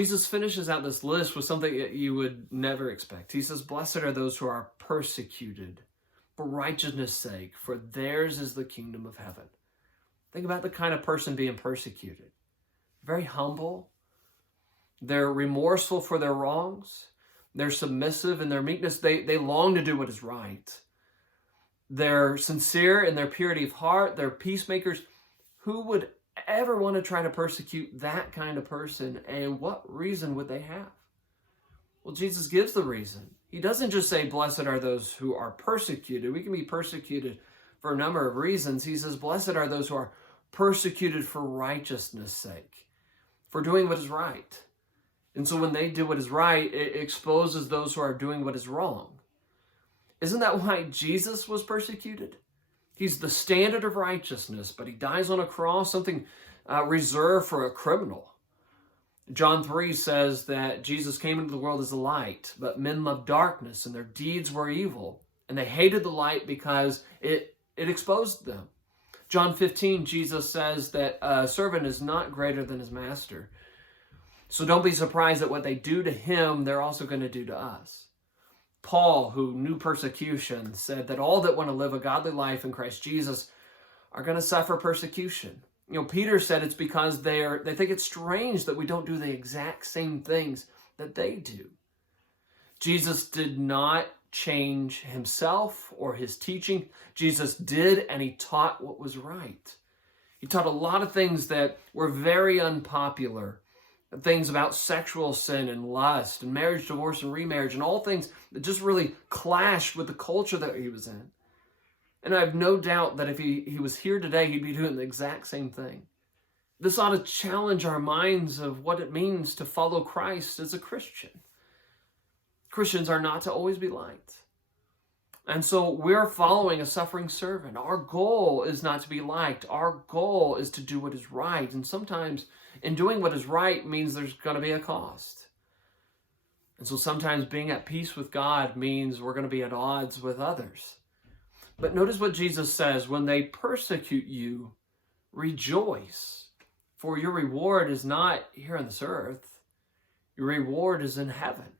Jesus finishes out this list with something that you would never expect. He says, "Blessed are those who are persecuted for righteousness' sake, for theirs is the kingdom of heaven." Think about the kind of person being persecuted. Very humble. They're remorseful for their wrongs. They're submissive in their meekness. They long to do what is right. They're sincere in their purity of heart. They're peacemakers. Who would ever want to try to persecute that kind of person? And what reason would they have? Well, Jesus gives the reason. He doesn't just say, "Blessed are those who are persecuted." We can be persecuted for a number of reasons. He says, "Blessed are those who are persecuted for righteousness' sake," for doing what is right. And so when they do what is right, it exposes those who are doing what is wrong. Isn't that why Jesus was persecuted? He's the standard of righteousness, but he dies on a cross, something reserved for a criminal. John 3 says that Jesus came into the world as a light, but men loved darkness and their deeds were evil. And they hated the light because it exposed them. John 15, Jesus says that a servant is not greater than his master. So don't be surprised that what they do to him, they're also going to do to us. Paul, who knew persecution, said that all that want to live a godly life in Christ Jesus are going to suffer persecution. Peter said it's because they think it's strange that we don't do the exact same things that they do. Jesus did not change himself or his teaching. Jesus did, and he taught what was right. He taught a lot of things that were very unpopular. Things about sexual sin and lust and marriage, divorce, and remarriage, and all things that just really clashed with the culture that he was in. And I have no doubt that if he was here today, he'd be doing the exact same thing. This ought to challenge our minds of what it means to follow Christ as a Christian. Christians are not to always be liked. And so we're following a suffering servant. Our goal is not to be liked. Our goal is to do what is right. And sometimes in doing what is right means there's going to be a cost. And so sometimes being at peace with God means we're going to be at odds with others. But notice what Jesus says: when they persecute you, rejoice, for your reward is not here on this earth. Your reward is in heaven.